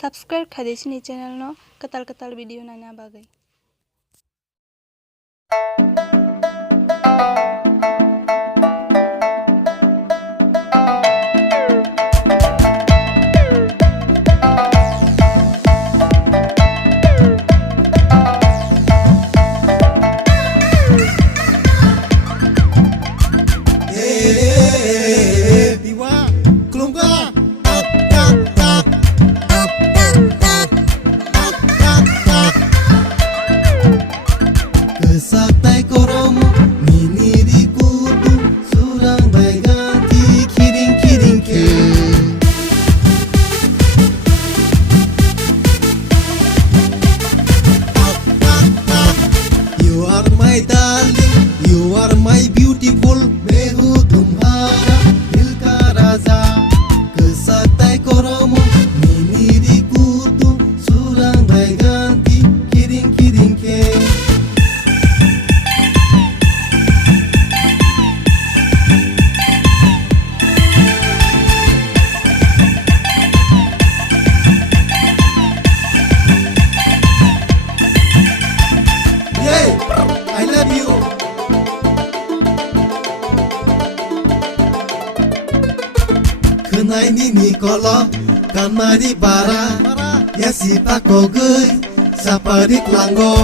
Subscribe खालामनि channel no katal video naina bagai. Saktai koromo mini dikutu surang bai ganti kiring ke You are my darling, you are my beautiful mehu tumhara dil ka raja Saktai koromo mini dikutu surang bai ganti kiring ke I love you. Kenai nini kolo kamari bara ya si pakogui sapadik langgo.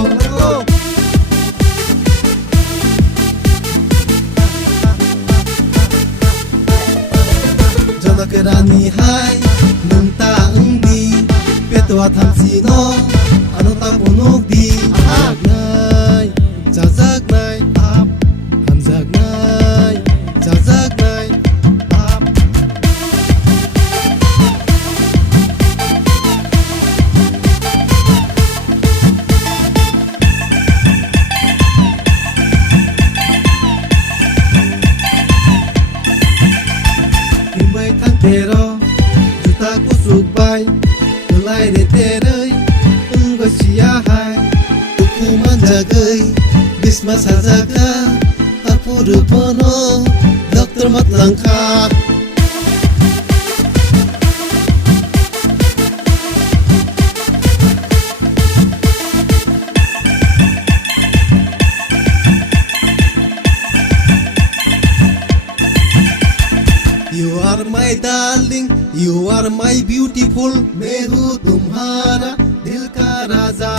Jana kerani hai nunta undi petua thamsino anota punuk di nai jajak nai ap hamjak nai jajak nai ap Imbai thang tero juta kusuk bai kelai de terei unggo sia hai tuku manjagai bisma sajaka apuru pono dokter mat langka You are my darling, you are my beautiful mehu tumhara dil ka raja